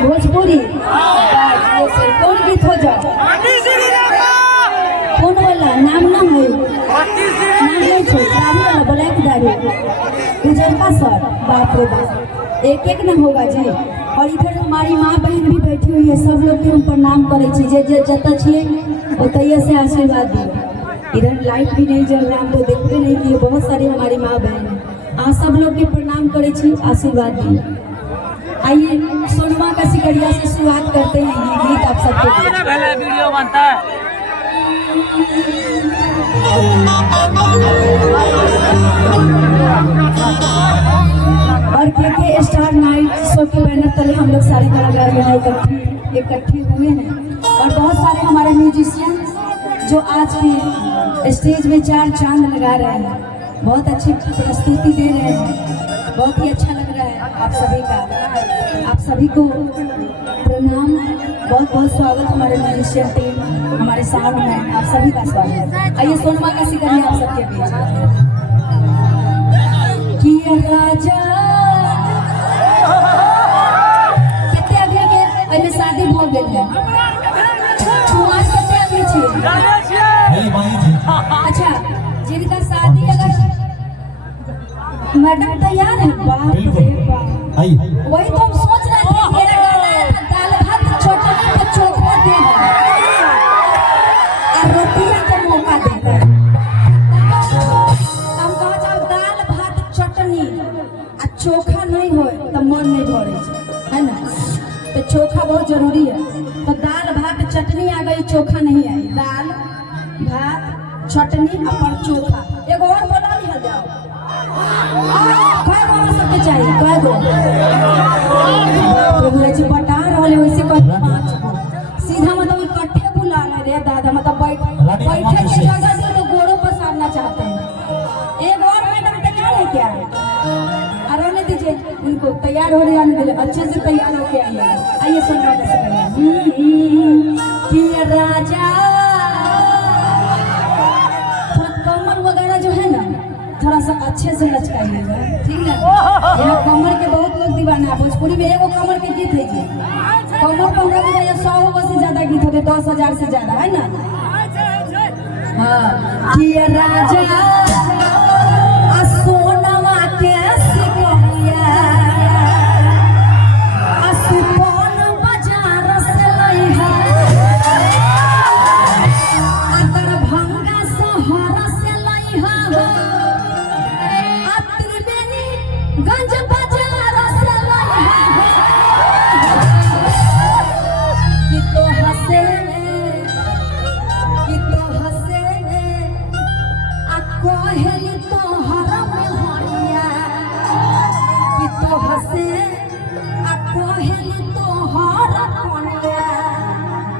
भोजपुरी कौन गीत हो जाओ कौन वाला नाम ना है नाम नहीं छो दारू वाला ब्लैक दारू गुजरका सर बाप रे बाप एक एक ना होगा जी। और इधर हमारी माँ बहन भी बैठी हुई है, सब लोग के हम प्रणाम करे जे जे जत छिए ओतैया से आशीर्वाद दिए। इधर लाइट भी नहीं जल रहा, हम तो देखते नहीं कि बहुत सारी हमारी माँ बहन है। आप सब लोग के प्रणाम करे छी, आशीर्वाद दिए। आइए सोनमा का सिकड़िया से शुरुआत करते हैं, ये गीत आप सबके लिए वीडियो बनता है। और के स्टार नाइट शो के बैनर तले हम लोग सारे कलाकार यहाँ इकट्ठे हुए हैं और बहुत सारे हमारे म्यूजिशियन जो आज की स्टेज में चार चांद लगा रहे हैं, बहुत अच्छी प्रस्तुति दे रहे हैं, बहुत ही अच्छा लग रहा है आप सभी का। आप सभी को प्रणाम, बहुत बहुत स्वागत हमारे म्यूजिशियन टीम, हमारे साउंड में आप सभी का स्वागत। आइए सोनमा का सिकड़िया आप सबके बीच कि राजा कितने अभी के पहले शादी हो गई है, आज कितने अभी छी? अच्छा जिनका शादी अगर मैडम तैयार है, बाप रे बाप, वही तो हम सोच रहे थे। मेरा गाना है दाल भात चटनी पे चोखा देगा और रोटियां का मौका देगा। हम कहा जब दाल भात चटनी आ चोखा नहीं हो तो मन नहीं भरे है ना, तो चोखा बहुत जरूरी है। तो दाल भात चटनी आ गई, चोखा नहीं आई, दाल भात चटनी और चोखा। एगो और बोला लिया जाओ, काय गो सबके चाहिए, काय गो प्रभु जी बता रहे वैसे कह 5 गो सीधा मतलब इकट्ठे बुला रहे रे दादा, मतलब बैठे की जगह से तो गोड़ों पर सारना चाहते हैं। एक और मैडम तैयार है क्या? अरे नहीं दीजिए उनको, तैयार हो रहे आने दीजिए, अच्छे से तैयार होके आइए। आइए सुनवा कैसे कि राजा कमर वगैरह जो है ना थोड़ा सा अच्छे से लचकाइएगा, ठीक है? यहाँ कमर के बहुत लोग दीवाना है। भोजपुरी में एगो कमर के गीत है जी, कमर 100 से ज्यादा गीत होते, 10,000 से ज्यादा है ना। हाँ कि राजा सोनवा के सिकड़िया सुपौल बाजार से लइहा, दरभंगा शहर से लइहा, त्रिवेणीगंज बाजार से लइहा। कि तो हसे आ कोहेली तो हरम हरिया, कि तो हसे आ कोहेली तो हरम हरिया,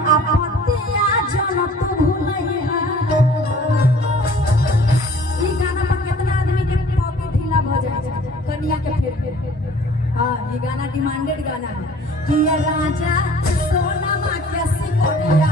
आ पतिया जन तू भूलैया। ई गाना पर कितना आदमी के पॉकेट ढीला भ जाए छै कन्या के फिर। हां ई गाना डिमांडेड गाना है कि राजा सोनमा के सिकड़िया